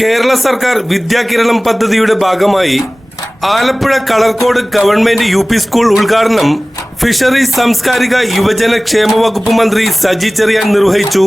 കേരള സർക്കാർ വിദ്യാകിരണം പദ്ധതിയുടെ ഭാഗമായി Alappuzha Kalarcode government U P school ഉദ്ഘാടനം ഫിഷറീസ് സാംസ്കാരിക യുവജന ക്ഷേമ വകുപ്പ് മന്ത്രി സജി ചെറിയാൻ നിർവഹിച്ചു.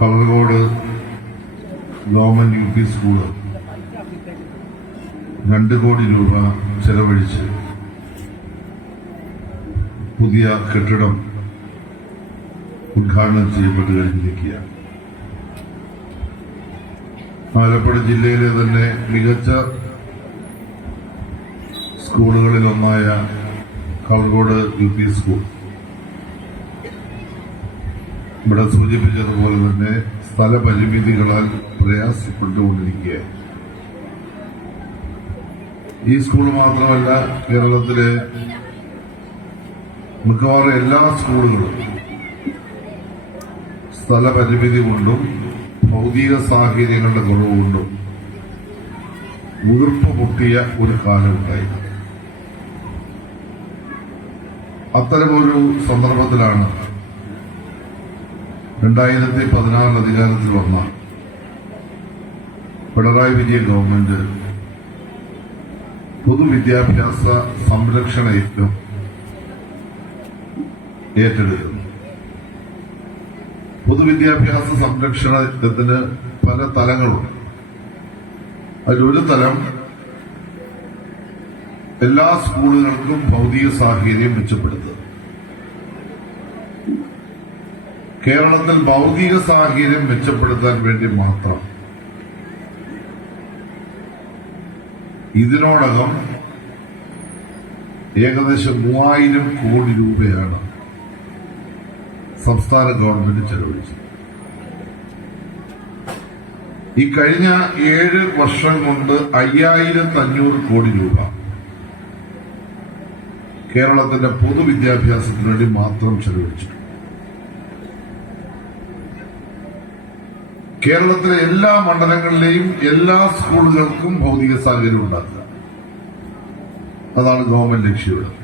Kalarcode government U P school 2 കോടി രൂപ ചെലവഴിച്ച് പുതിയ കെട്ടിടം ഉദ്ഘാടനം ചെയ്യപ്പെട്ട് കഴിഞ്ഞിരിക്കുകയാണ്. ആലപ്പുഴ ജില്ലയിലെ തന്നെ മികച്ച സ്കൂളുകളിലൊന്നായ കളർക്കോട് യു പി സ്കൂൾ ഇവിടെ സൂചിപ്പിച്ചതുപോലെ തന്നെ സ്ഥലപരിമിതികളാൽ പ്രയാസപ്പെട്ടുകൊണ്ടിരിക്കുകയാണ്. ഈ സ്കൂൾ മാത്രമല്ല, കേരളത്തിലെ മിക്കവാറും എല്ലാ സ്കൂളുകളും സ്ഥലപരിമിതി കൊണ്ടും ഭൗതിക സാഹചര്യങ്ങളുടെ കുറവുകൊണ്ടും വീർപ്പ് മുട്ടിയ ഒരു കാലമുണ്ടായി. അത്തരമൊരു സന്ദർഭത്തിലാണ് 2014 അധികാരത്തിൽ വന്ന പിണറായി വിജയൻ ഗവൺമെന്റ് പൊതുവിദ്യാഭ്യാസ സംരക്ഷണ യജ്ഞം ഏറ്റെടുക്കുന്നു. പൊതുവിദ്യാഭ്യാസ സംരക്ഷണ യജ്ഞത്തിന് പല തലങ്ങളുണ്ട്. അതിലൊരു തലം എല്ലാ സ്കൂളുകൾക്കും ഭൗതിക സാഹചര്യം മെച്ചപ്പെടുത്തുക. കേരളത്തിൽ ഭൗതിക സാഹചര്യം മെച്ചപ്പെടുത്താൻ വേണ്ടി മാത്രം ഇതിനോടകം ഏകദേശം 3000 കോടി രൂപയാണ് സംസ്ഥാന ഗവൺമെന്റ് ചെലവഴിച്ചത്. ഈ കഴിഞ്ഞ 7 വർഷം കൊണ്ട് 5500 കോടി രൂപ കേരളത്തിന്റെ പൊതുവിദ്യാഭ്യാസത്തിന് വേണ്ടി മാത്രം ചെലവഴിച്ചു. കേരളത്തിലെ എല്ലാ മണ്ഡലങ്ങളിലെയും എല്ലാ സ്കൂളുകൾക്കും ഭൗതിക സാഹചര്യം ഉണ്ടാക്കുക, അതാണ് ഗവൺമെന്റ് ലക്ഷ്യമിടുന്നത്.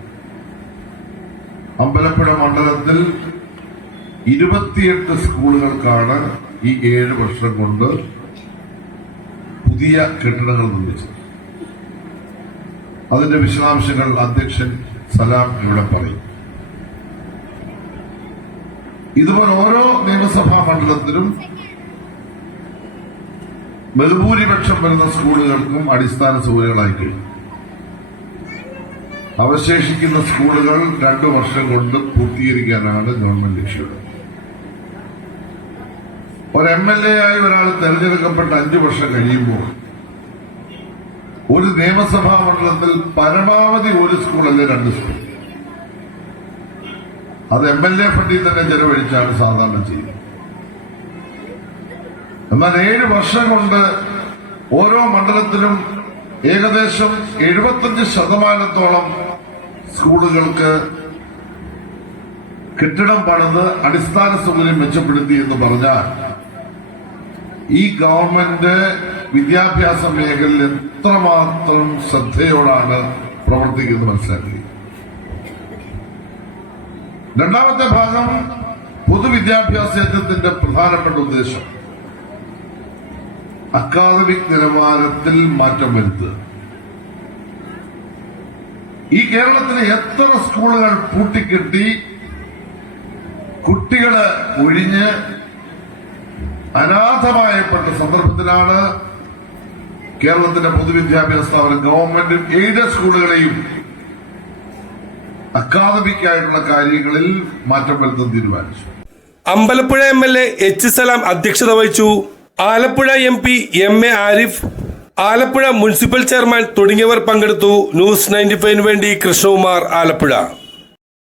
അമ്പലപ്പുഴ മണ്ഡലത്തിൽ 28 സ്കൂളുകൾക്കാണ് ഈ 7 വർഷം കൊണ്ട് പുതിയ കെട്ടിടങ്ങൾ നിർമ്മിച്ചത്. അതിന്റെ വിശദാംശങ്ങൾ അധ്യക്ഷൻ സലാം ഇവിടെ പറയും. ഇതുപോലെ ഓരോ നിയമസഭാ മണ്ഡലത്തിലും ബഹുഭൂരിപക്ഷം വരുന്ന സ്കൂളുകൾക്കും അടിസ്ഥാന സൗകര്യങ്ങളായി കഴിഞ്ഞു. അവശേഷിക്കുന്ന സ്കൂളുകൾ 2 വർഷം കൊണ്ട് പൂർത്തീകരിക്കാനാണ് ഗവൺമെന്റ് ലക്ഷ്യമിടുന്നത്. ഒരു MLA ആയി ഒരാൾ തെരഞ്ഞെടുക്കപ്പെട്ട 5 വർഷം കഴിയുമ്പോൾ ഒരു നിയമസഭാ മണ്ഡലത്തിൽ പരമാവധി 1 സ്കൂൾ അല്ലെ 2 സ്കൂൾ. അത് MLA ഫണ്ടിൽ തന്നെ ചെലവഴിച്ചാണ് സാധാരണ ചെയ്യുന്നത്. എന്നാൽ 7 വർഷം കൊണ്ട് ഓരോ മണ്ഡലത്തിലും ഏകദേശം 75% സ്കൂളുകൾക്ക് കെട്ടിടം പണിത് അടിസ്ഥാന സൗകര്യം മെച്ചപ്പെടുത്തി എന്ന് പറഞ്ഞാൽ ഈ ഗവൺമെന്റ് വിദ്യാഭ്യാസ മേഖലയിൽ എത്രമാത്രം ശ്രദ്ധയോടാണ് പ്രവർത്തിക്കുന്നത് മനസ്സിലാക്കി. രണ്ടാമത്തെ ഭാഗം പൊതുവിദ്യാഭ്യാസ യജ്ഞത്തിന്റെ പ്രധാനപ്പെട്ട ഉദ്ദേശം അക്കാദമിക് നിലവാരത്തിൽ മാറ്റം വരുത്തുക. ഈ കേരളത്തിലെ എത്ര സ്കൂളുകൾ പൂട്ടിക്കെട്ടി കുട്ടികള് ഒഴിഞ്ഞ് അനാഥമായപ്പെട്ട സന്ദർഭത്തിലാണ് കേരളത്തിന്റെ പൊതുവിദ്യാഭ്യാസ സ്ഥാപനം ഗവൺമെന്റും എയ്ഡഡ് സ്കൂളുകളെയും അക്കാദമിക്കായിട്ടുള്ള കാര്യങ്ങളിൽ മാറ്റം വരുത്താൻ തീരുമാനിച്ചു. Ambalappuzha MLA H. സലാം അധ്യക്ഷത വഹിച്ചു. Alappuzha MP MA Arif, Alappuzha municipal chairman തുടങ്ങിയവർ പങ്കെടുത്തു. ന്യൂസ് 95 വേണ്ടി കൃഷ്ണകുമാർ, ആലപ്പുഴ.